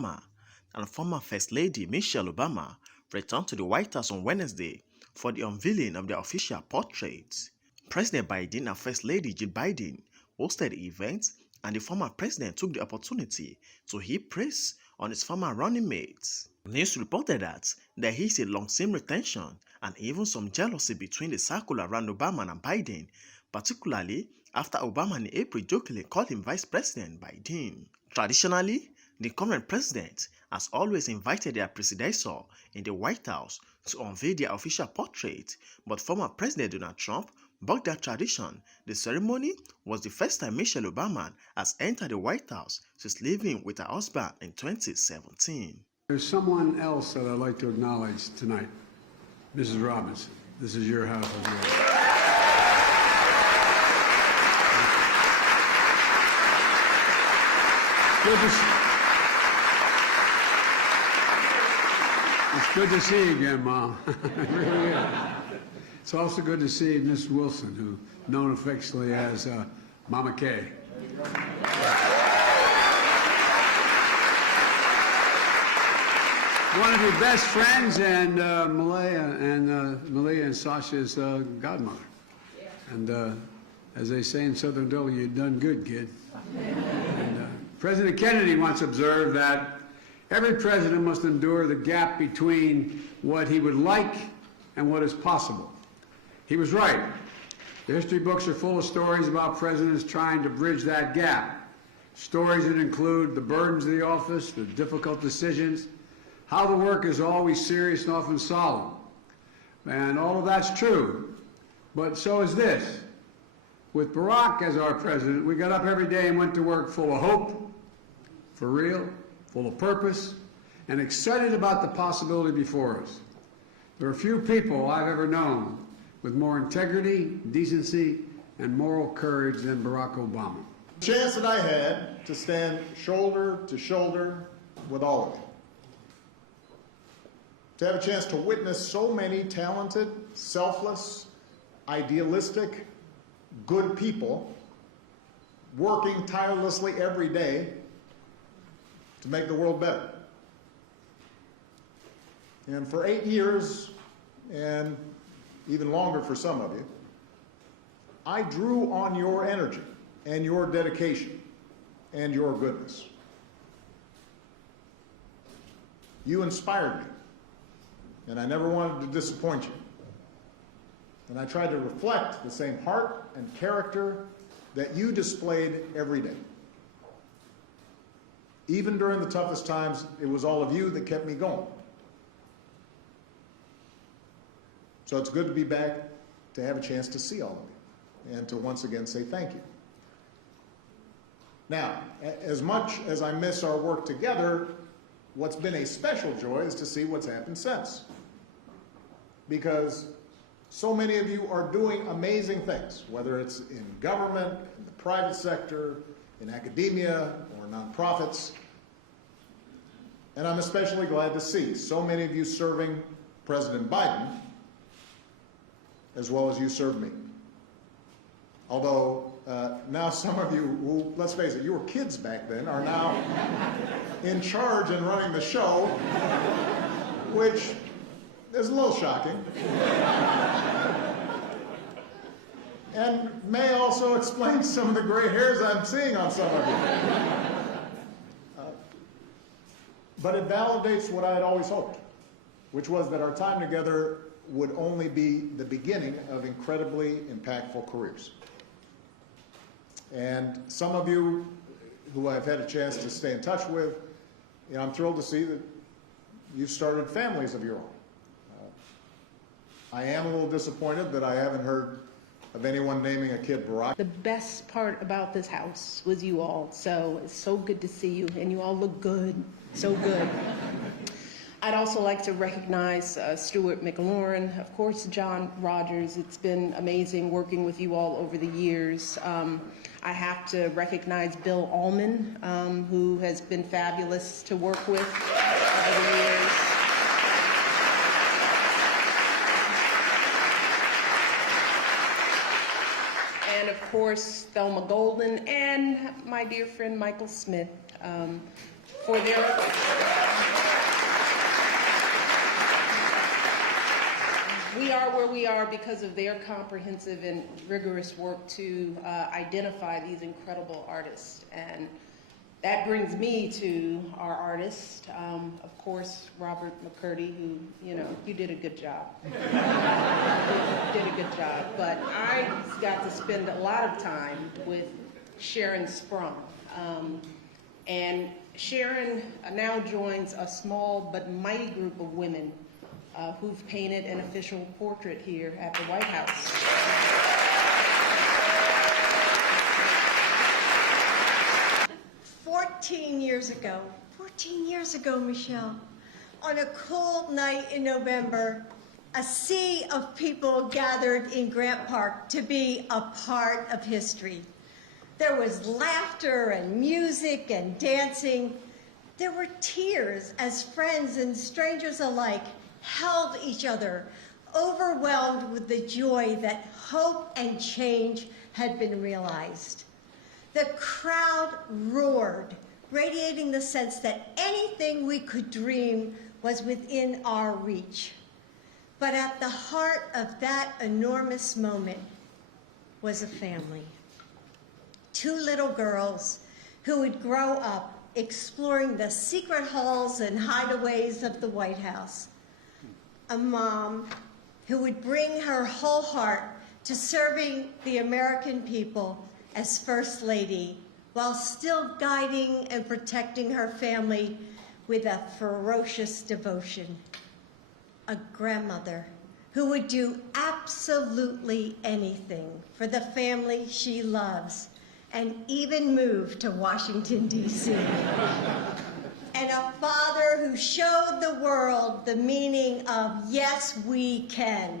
Obama and former First Lady Michelle Obama returned to the White House on Wednesday for the unveiling of their official portraits. President Biden and First Lady Jill Biden hosted the event, and the former president took the opportunity to heap praise on his former running mates. News reported that there is a long-seeming tension and even some jealousy between the circle around Obama and Biden, particularly after Obama in April jokingly called him Vice President Biden. Traditionally, the current president has always invited their predecessor in the White House to unveil their official portrait, but former President Donald Trump bucked that tradition. The ceremony was the first time Michelle Obama has entered the White House since living with her husband in 2017. There's someone else that I'd like to acknowledge tonight, Mrs. Robinson. This is your house as well. It's good to see you again, Mom. It really is. It's also good to see Miss Wilson, who known affectionately as Mama Kay. One of your best friends, and Malia and Sasha's godmother. And as they say in Southern Delaware, you've done good, kid. And, President Kennedy once observed that every president must endure the gap between what he would like and what is possible. He was right. The history books are full of stories about presidents trying to bridge that gap. Stories that include the burdens of the office, the difficult decisions, how the work is always serious and often solemn. And all of that's true, but so is this. With Barack as our president, we got up every day and went to work full of hope, for real, full of purpose, and excited about the possibility before us. There are few people I've ever known with more integrity, decency, and moral courage than Barack Obama. The chance that I had to stand shoulder to shoulder with all of you, to have a chance to witness so many talented, selfless, idealistic, good people working tirelessly every day to make the world better. And for 8 years, and even longer for some of you, I drew on your energy and your dedication and your goodness. You inspired me, and I never wanted to disappoint you. And I tried to reflect the same heart and character that you displayed every day. Even during the toughest times, it was all of you that kept me going. So it's good to be back, to have a chance to see all of you, and to once again say thank you. Now, as much as I miss our work together, what's been a special joy is to see what's happened since. Because so many of you are doing amazing things, whether it's in government, in the private sector, in academia, or nonprofits. And I'm especially glad to see so many of you serving President Biden, as well as you serve me. Although now some of you who, let's face it, you were kids back then, are now in charge and running the show, which is a little shocking. And may also explain some of the gray hairs I'm seeing on some of you. But it validates what I had always hoped, which was that our time together would only be the beginning of incredibly impactful careers. And some of you who I've had a chance to stay in touch with, I'm thrilled to see that you've started families of your own. I am a little disappointed that I haven't heard of anyone naming a kid Barack. The best part about this house was you all, so it's so good to see you, and you all look good, so good. I'd also like to recognize Stuart McLaurin, of course, John Rogers. It's been amazing working with you all over the years. I have to recognize Bill Allman, who has been fabulous to work with over the years. And of course, Thelma Golden and my dear friend Michael Smith. for their we are where we are because of their comprehensive and rigorous work to identify these incredible artists. And that brings me to our artist, of course, Robert McCurdy, who, you did a good job. Did a good job. But I got to spend a lot of time with Sharon Sprung. And Sharon now joins a small but mighty group of women who've painted an official portrait here at the White House. 14 years ago, Michelle, on a cold night in November, a sea of people gathered in Grant Park to be a part of history. There was laughter and music and dancing. There were tears as friends and strangers alike held each other, overwhelmed with the joy that hope and change had been realized. The crowd roared, radiating the sense that anything we could dream was within our reach. But at the heart of that enormous moment was a family. 2 little girls who would grow up exploring the secret halls and hideaways of the White House. A mom who would bring her whole heart to serving the American people as First Lady, while still guiding and protecting her family with a ferocious devotion. A grandmother who would do absolutely anything for the family she loves, and even move to Washington, D.C. And a father who showed the world the meaning of yes, we can.